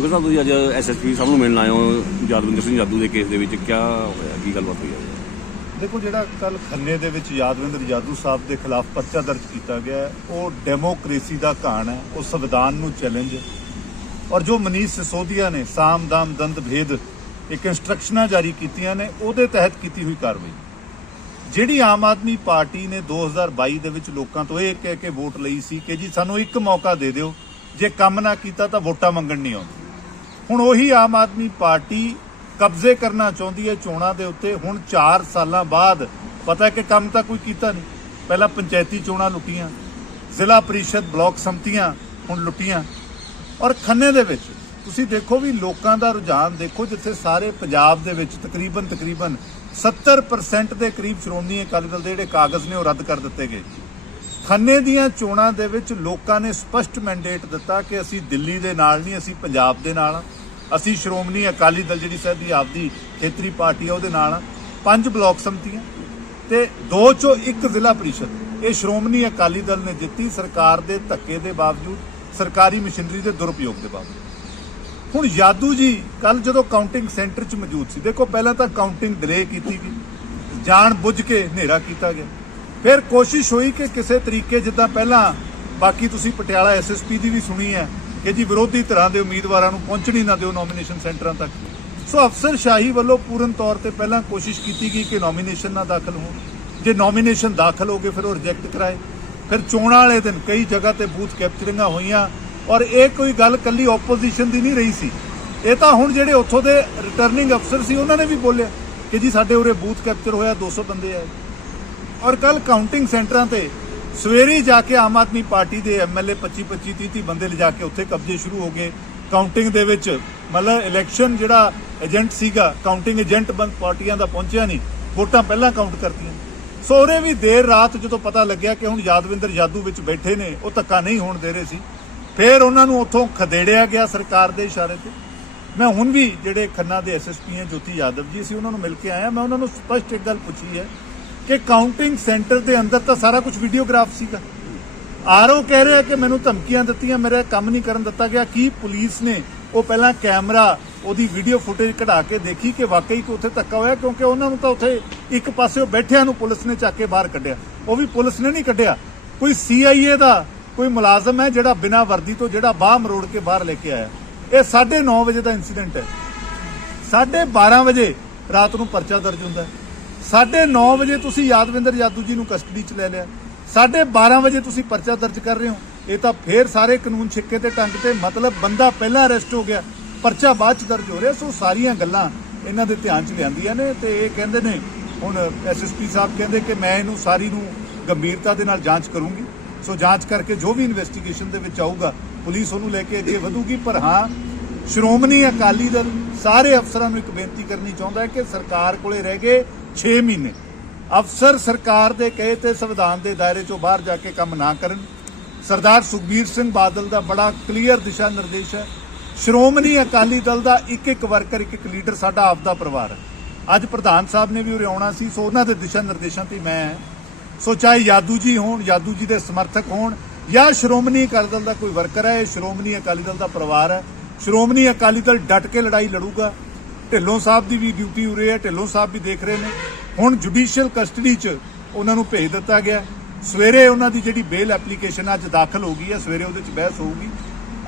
ਉਹ ਸਾਹਿਬ ਤੁਸੀਂ ਅੱਜ ਐਸਐਸਪੀ ਸਾਹਿਬ ਨੂੰ ਮਿਲਣ ਆਏ ਹੋ ਯਾਦਵਿੰਦਰ ਸਿੰਘ ਜਾਦੂ ਦੇ ਕੇਸ ਦੇ ਵਿੱਚ ਕੀ ਹੋਇਆ, ਕੀ ਗੱਲਬਾਤ ਹੋਈ ਹੈ ਦੇਖੋ ਜਿਹੜਾ ਕੱਲ ਖੰਨੇ ਦੇ ਵਿੱਚ ਯਾਦਵਿੰਦਰ ਜਾਦੂ ਸਾਹਿਬ ਦੇ ਖਿਲਾਫ ਪਰਚਾ ਦਰਜ ਕੀਤਾ ਗਿਆ ਉਹ ਡੈਮੋਕ੍ਰੇਸੀ ਦਾ ਘਾਣ ਹੈ, ਉਹ ਸੰਵਿਧਾਨ ਨੂੰ ਚੈਲੰਜ ਹੈ। ਔਰ ਜੋ ਮਨੀਸ਼ ਸਿਸੋਦੀਆ ਨੇ ਸਾਮ, ਦਾਮ, ਦੰਦ, ਭੇਦ ਇੱਕ ਇੰਸਟਰਕਸ਼ਨਾਂ ਜਾਰੀ ਕੀਤੀਆਂ ਨੇ, ਉਹਦੇ ਤਹਿਤ ਕੀਤੀ ਹੋਈ ਕਾਰਵਾਈ। ਜਿਹੜੀ ਆਮ ਆਦਮੀ ਪਾਰਟੀ ਨੇ 2022 ਦੇ ਵਿੱਚ ਲੋਕਾਂ ਤੋਂ ਇਹ ਕਹਿ ਕੇ ਵੋਟ ਲਈ ਸੀ ਕਿ ਜੀ ਸਾਨੂੰ ਇੱਕ ਮੌਕਾ ਦੇ ਦਿਓ, ਜੇ ਕੰਮ ਨਾ ਕੀਤਾ ਤਾਂ ਵੋਟਾਂ ਮੰਗਣ ਨਹੀਂ ਆਉਂਦੇ। ਹੁਣ ਉਹੀ ਆਮ ਆਦਮੀ ਪਾਰਟੀ ਕਬਜ਼ੇ ਕਰਨਾ ਚਾਹੁੰਦੀ ਹੈ ਚੋਣਾਂ ਦੇ ਉੱਤੇ। ਹੁਣ 4 ਸਾਲਾਂ ਬਾਅਦ ਪਤਾ ਹੈ ਕਿ ਕੰਮ ਤਾਂ ਕੋਈ ਕੀਤਾ ਨਹੀਂ। ਪਹਿਲਾਂ ਪੰਚਾਇਤੀ ਚੋਣਾਂ ਲੁੱਟੀਆਂ, ਜ਼ਿਲ੍ਹਾ ਪਰਿਸ਼ਦ ਬਲਾਕ ਸੰਮਤੀਆਂ ਹੁਣ ਲੁੱਟੀਆਂ। ਔਰ ਖੰਨੇ ਦੇ ਵਿੱਚ ਤੁਸੀਂ ਦੇਖੋ ਵੀ ਲੋਕਾਂ ਦਾ ਰੁਝਾਨ ਦੇਖੋ, ਜਿੱਥੇ ਸਾਰੇ ਪੰਜਾਬ ਦੇ ਵਿੱਚ ਤਕਰੀਬਨ ਤਕਰੀਬਨ 70% ਦੇ ਕਰੀਬ ਸ਼੍ਰੋਮਣੀ ਅਕਾਲੀ ਦਲ ਦੇ ਜਿਹੜੇ ਕਾਗਜ਼ ਨੇ ਉਹ ਰੱਦ ਕਰ ਦਿੱਤੇ ਗਏ। ਖੰਨੇ ਦੀਆਂ ਚੋਣਾਂ ਦੇ ਵਿੱਚ ਲੋਕਾਂ ਨੇ ਸਪਸ਼ਟ ਮੈਂਡੇਟ ਦਿੱਤਾ ਕਿ ਅਸੀਂ ਦਿੱਲੀ ਦੇ ਨਾਲ ਨਹੀਂ, ਅਸੀਂ ਪੰਜਾਬ ਦੇ ਨਾਲ ਹਾਂ। ਅਸੀਂ ਸ਼੍ਰੋਮਣੀ ਅਕਾਲੀ ਦਲ ਜਿਹੜੀ ਸਾਹਿਬ ਦੀ ਆਪਦੀ ਖੇਤਰੀ ਪਾਰਟੀ ਆ, ਉਹਦੇ ਨਾਲ ਪੰਜ ਬਲਾਕ ਸੰਮਤੀਆਂ ਤੇ ਦੋ ਚੋਂ ਇੱਕ ਜ਼ਿਲ੍ਹਾ ਪਰਿਸ਼ਦ। ਇਹ ਸ਼੍ਰੋਮਣੀ ਅਕਾਲੀ ਦਲ ਨੇ ਜਿੱਤੀ ਸਰਕਾਰ ਦੇ ਧੱਕੇ ਦੇ ਬਾਵਜੂਦ, ਸਰਕਾਰੀ ਮਸ਼ੀਨਰੀ ਦੇ ਦੁਰਉਪਯੋਗ ਦੇ ਬਾਵਜੂਦ। ਹੁਣ ਯਾਦੂ ਜੀ ਕੱਲ ਜਦੋਂ ਕਾਊਂਟਿੰਗ ਸੈਂਟਰ 'ਚ ਮੌਜੂਦ ਸੀ, ਦੇਖੋ ਪਹਿਲਾਂ ਤਾਂ ਕਾਊਂਟਿੰਗ ਡਿਲੇ ਕੀਤੀ ਗਈ, ਜਾਣ ਬੁੱਝ ਕੇ ਹਨੇਰਾ ਕੀਤਾ ਗਿਆ। ਫਿਰ ਕੋਸ਼ਿਸ਼ ਹੋਈ ਕਿ ਕਿਸੇ ਤਰੀਕੇ ਜਿੱਦਾਂ ਪਹਿਲਾਂ, ਬਾਕੀ ਤੁਸੀਂ ਪਟਿਆਲਾ ਐਸਐਸਪੀ ਦੀ ਵੀ ਸੁਣੀ ਹੈ ਕਿ ਜੀ ਵਿਰੋਧੀ ਧਿਰਾਂ ਦੇ ਉਮੀਦਵਾਰਾਂ ਨੂੰ ਪਹੁੰਚਣੀ ਨਾ ਦਿਓ ਨੋਮੀਨੇਸ਼ਨ ਸੈਂਟਰਾਂ ਤੱਕ। ਸੋ ਅਫਸਰ ਸ਼ਾਹੀ ਵੱਲੋਂ ਪੂਰਨ ਤੌਰ ਤੇ ਪਹਿਲਾਂ ਕੋਸ਼ਿਸ਼ ਕੀਤੀ ਗਈ ਕਿ ਨੋਮੀਨੇਸ਼ਨ ਨਾ ਦਾਖਲ ਹੋਣ। ਜੇ ਨੋਮੀਨੇਸ਼ਨ ਦਾਖਲ ਹੋ ਗਏ, ਫਿਰ ਉਹ ਰਿਜੈਕਟ ਕਰਾਏ। ਫਿਰ ਚੋਣਾਂ ਵਾਲੇ ਦਿਨ ਕਈ ਜਗ੍ਹਾ ਤੇ ਬੂਥ ਕੈਪਚਰਿੰਗਾਂ ਹੋਈਆਂ ਔਰ ਇਹ ਕੋਈ ਗੱਲ ਕੱਲੀ ਆਪੋਜੀਸ਼ਨ ਦੀ ਨਹੀਂ ਰਹੀ ਸੀ। ਇਹ ਤਾਂ ਹੁਣ ਜਿਹੜੇ ਉੱਥੋਂ ਦੇ ਰਿਟਰਨਿੰਗ ਅਫਸਰ ਸੀ, ਉਹਨਾਂ ਨੇ ਵੀ ਬੋਲਿਆ ਕਿ ਜੀ ਸਾਡੇ ਉਰੇ ਬੂਥ ਕੈਪਚਰ ਹੋਇਆ 200 ਬੰਦੇ ਆਏ। ਔਰ ਕੱਲ ਕਾਊਂਟਿੰਗ ਸੈਂਟਰਾਂ ਤੇ ਸਵੇਰੇ ਹੀ ਜਾ ਕੇ ਆਮ ਆਦਮੀ ਪਾਰਟੀ ਦੇ ਐਮਐਲਏ 25 25 30 30 ਬੰਦੇ ਲਿਜਾ ਕੇ ਉੱਥੇ ਕਬਜ਼ੇ ਸ਼ੁਰੂ ਹੋ ਗਏ। ਕਾਊਂਟਿੰਗ ਦੇ ਵਿੱਚ ਮਤਲਬ ਇਲੈਕਸ਼ਨ ਜਿਹੜਾ ਏਜੰਟ ਸੀਗਾ ਕਾਊਂਟਿੰਗ ਏਜੰਟ ਬੰਦ ਪਾਰਟੀਆਂ ਦਾ ਪਹੁੰਚਿਆ ਨਹੀਂ। ਵੋਟਾਂ ਪਹਿਲਾਂ ਕਾਊਂਟ ਕਰਤੀਆਂ। ਸੋ ਉਹਰੇ ਵੀ ਦੇਰ ਰਾਤ ਜਦੋਂ ਪਤਾ ਲੱਗਿਆ ਕਿ ਹੁਣ ਯਾਦਵਿੰਦਰ ਜਾਦੂ ਵਿੱਚ ਬੈਠੇ ਨੇ, ਉਹ ਧੱਕਾ ਨਹੀਂ ਹੋਣ ਦੇ ਰਹੇ ਸੀ। ਫਿਰ ਉਹਨਾਂ ਨੂੰ ਉੱਥੋਂ ਖਦੇੜਿਆ ਗਿਆ ਸਰਕਾਰ ਦੇ ਇਸ਼ਾਰੇ ਤੇ। ਮੈਂ ਹੁਣ ਵੀ ਜਿਹੜੇ ਖੰਨਾ ਦੇ ਐਸਐਸਪੀ ਹੈ ਜੋਤੀ ਯਾਦਵ ਜੀ ਸੀ ਉਹਨਾਂ ਨੂੰ ਮਿਲ ਕੇ ਆਇਆ ਮੈਂ ਉਹਨਾਂ ਨੂੰ ਸਪਸ਼ਟ ਇੱਕ ਗੱਲ ਪੁੱਛੀ ਹੈ ਕਿ ਕਾਊਂਟਿੰਗ ਸੈਂਟਰ ਦੇ ਅੰਦਰ ਤਾਂ ਸਾਰਾ ਕੁਝ ਵੀਡੀਓਗ੍ਰਾਫ ਸੀਗਾ। ਆਰਓ ਕਹਿ ਰਿਹਾ ਕਿ ਮੈਨੂੰ ਧਮਕੀਆਂ ਦਿੱਤੀਆਂ, ਮੇਰਾ ਕੰਮ ਨਹੀਂ ਕਰਨ ਦਿੱਤਾ ਗਿਆ। ਕੀ ਪੁਲਿਸ ਨੇ ਉਹ ਪਹਿਲਾਂ ਕੈਮਰਾ, ਉਹਦੀ ਵੀਡੀਓ ਫੁਟੇਜ ਕਢਾ ਕੇ ਦੇਖੀ ਕਿ ਵਾਕਈ ਕਿ ਉੱਥੇ ਧੱਕਾ ਹੋਇਆ? ਕਿਉਂਕਿ ਉਹਨਾਂ ਨੂੰ ਤਾਂ ਉੱਥੇ ਇੱਕ ਪਾਸੇ ਉਹ ਬੈਠਿਆਂ ਨੂੰ ਪੁਲਿਸ ਨੇ ਚੱਕ ਕੇ ਬਾਹਰ ਕੱਢਿਆ। ਉਹ ਵੀ ਪੁਲਿਸ ਨੇ ਨਹੀਂ ਕੱਢਿਆ। ਕੋਈ ਸੀਆਈਏ ਦਾ ਕੋਈ ਮੁਲਾਜ਼ਮ ਹੈ ਜਿਹੜਾ ਬਿਨਾਂ ਵਰਦੀ ਤੋਂ ਜਿਹੜਾ ਬਾਹ ਮਰੋੜ ਕੇ ਬਾਹਰ ਲੈ ਕੇ ਆਇਆ। ਇਹ 9:30 ਵਜੇ ਦਾ ਇਨਸੀਡੈਂਟ ਹੈ। 12:30 ਵਜੇ ਰਾਤ ਨੂੰ ਪਰਚਾ ਦਰਜ ਹੁੰਦਾ ਹੈ। 9:30 ਵਜੇ ਤੁਸੀਂ ਯਾਦਵਿੰਦਰ ਜਾਦੂ ਜੀ ਨੂੰ ਕਸਟਡੀ 'ਚ ਲੈ ਲਿਆ। 12:30 ਵਜੇ ਤੁਸੀਂ ਪਰਚਾ ਦਰਜ ਕਰ ਰਹੇ ਹੋ। ਇਹ ਤਾਂ ਫੇਰ ਸਾਰੇ ਕਾਨੂੰਨ ਛਿੱਕੇ ਤੇ ਟੰਗ ਤੇ, ਮਤਲਬ ਬੰਦਾ ਪਹਿਲਾਂ ਅਰੈਸਟ ਹੋ ਗਿਆ। ਪਰਚਾ ਬਾਅਦ 'ਚ ਦਰਜ ਹੋ ਰਿਹਾ, ਸੋ ਸਾਰੀਆਂ ਗੱਲਾਂ ਇਹਨਾਂ ਦੇ ਧਿਆਨ 'ਚ ਲਿਆਂਦੀਆਂ ਨੇ ਤੇ ਇਹ ਕਹਿੰਦੇ ਨੇ, ਹੁਣ ਐਸਐਸਪੀ ਸਾਹਿਬ ਕਹਿੰਦੇ ਕਿ ਮੈਂ ਇਹਨੂੰ ਸਾਰੀ ਨੂੰ ਗੰਭੀਰਤਾ ਦੇ ਨਾਲ ਜਾਂਚ ਕਰੂੰਗੀ। ਸੋ ਜਾਂਚ ਕਰਕੇ ਜੋ ਵੀ ਇਨਵੈਸਟੀਗੇਸ਼ਨ ਦੇ ਵਿੱਚ ਆਊਗਾ, ਪੁਲਿਸ ਉਹਨੂੰ ਲੈ ਕੇ ਅੱਗੇ ਵਧੂਗੀ। ਪਰ ਹਾਂ, ਸ਼੍ਰੋਮਣੀ ਅਕਾਲੀ ਦਲ ਸਾਰੇ ਅਫਸਰਾਂ ਨੂੰ ਇੱਕ ਬੇਨਤੀ ਕਰਨੀ ਚਾਹੁੰਦਾ ਹੈ ਕਿ ਸਰਕਾਰ ਕੋਲੇ ਰਹਿ ਗਏ 6 ਮਹੀਨੇ। ਅਫਸਰ ਸਰਕਾਰ ਦੇ ਕਹੇ ਤੇ ਸੰਵਿਧਾਨ ਦੇ ਦਾਇਰੇ ਚੋਂ ਬਾਹਰ ਜਾ ਕੇ ਕੰਮ ਨਾ ਕਰਨ। ਸਰਦਾਰ ਸੁਖਬੀਰ ਸਿੰਘ ਬਾਦਲ ਦਾ ਬੜਾ ਕਲੀਅਰ ਦਿਸ਼ਾ ਨਿਰਦੇਸ਼ ਹੈ। ਸ਼੍ਰੋਮਣੀ ਅਕਾਲੀ ਦਲ ਦਾ ਇੱਕ ਇੱਕ ਵਰਕਰ ਇੱਕ ਇੱਕ ਲੀਡਰ ਸਾਡਾ ਆਪਦਾ ਪਰਿਵਾਰ ਹੈ। ਅੱਜ ਪ੍ਰਧਾਨ ਸਾਹਿਬ ਨੇ ਵੀ ਉਰੇ ਆਉਣਾ ਸੀ, ਸੋ ਉਹਨਾਂ ਦੇ ਦਿਸ਼ਾ ਨਿਰਦੇਸ਼ਾਂ ਤੇ ਮੈਂ ਸੋ ਚਾਹੇ ਯਾਦੂ ਜੀ ਹੋਣ, ਯਾਦੂ ਜੀ ਦੇ ਸਮਰਥਕ ਹੋਣ, ਜਾਂ ਸ਼੍ਰੋਮਣੀ ਅਕਾਲੀ ਦਲ ਦਾ ਕੋਈ ਵਰਕਰ ਹੈ, ਇਹ ਸ਼੍ਰੋਮਣੀ ਅਕਾਲੀ ਦਲ ਦਾ ਪਰਿਵਾਰ ਹੈ। ਸ਼੍ਰੋਮਣੀ ਅਕਾਲੀ ਦਲ ਡਟ ਕੇ ਲੜਾਈ ਲੜੂਗਾ। ਢਿੱਲੋਂ ਸਾਹਿਬ ਦੀ ਵੀ ਡਿਊਟੀ ਉਰੇ ਹੈ, ਢਿੱਲੋਂ ਸਾਹਿਬ ਵੀ ਦੇਖ ਰਹੇ ਨੇ। ਹੁਣ ਜੁਡੀਸ਼ੀਅਲ ਕਸਟਡੀ 'ਚ ਉਹਨਾਂ ਨੂੰ ਭੇਜ ਦਿੱਤਾ ਗਿਆ ਸਵੇਰੇ ਉਹਨਾਂ ਦੀ ਜਿਹੜੀ ਬੇਲ ਐਪਲੀਕੇਸ਼ਨ ਅੱਜ ਦਾਖਲ ਹੋ ਗਈ ਹੈ, ਸਵੇਰੇ ਉਹਦੇ 'ਚ ਬਹਿਸ ਹੋਊਗੀ।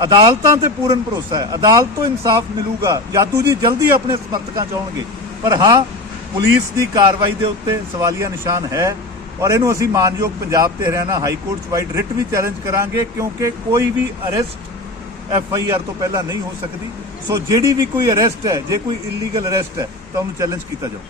ਅਦਾਲਤਾਂ ਤੇ ਪੂਰਨ ਭਰੋਸਾ ਹੈ। ਅਦਾਲਤ ਤੋਂ ਇਨਸਾਫ ਮਿਲੂਗਾ। ਜਾਦੂ ਜੀ ਜਲਦੀ ਆਪਣੇ ਸਮਰਥਕਾਂ 'ਚ ਆਉਣਗੇ। ਪਰ ਹਾਂ, ਪੁਲਿਸ ਦੀ ਕਾਰਵਾਈ ਦੇ ਉੱਤੇ ਸਵਾਲੀਆ ਨਿਸ਼ਾਨ ਹੈ ਔਰ ਇਹਨੂੰ ਅਸੀਂ ਮਾਨਯੋਗ ਪੰਜਾਬ ਤੇ ਹਰਿਆਣਾ ਹਾਈ ਕੋਰਟ 'ਚ ਵਾਈਡ ਰਿਟ ਵੀ ਚੈਲੰਜ ਕਰਾਂਗੇ ਕਿਉਂਕਿ ਕੋਈ ਵੀ ਅਰੈਸਟ ਐਫ ਆਈ ਆਰ ਤੋਂ ਪਹਿਲਾਂ ਨਹੀਂ ਹੋ ਸਕਦੀ। ਸੋ ਜਿਹੜੀ ਵੀ ਕੋਈ ਅਰੈਸਟ ਹੈ, ਜੇ ਕੋਈ ਇਲੀਗਲ ਅਰੈਸਟ ਹੈ, ਤਾਂ ਉਹਨੂੰ ਚੈਲੰਜ ਕੀਤਾ ਜਾਊ।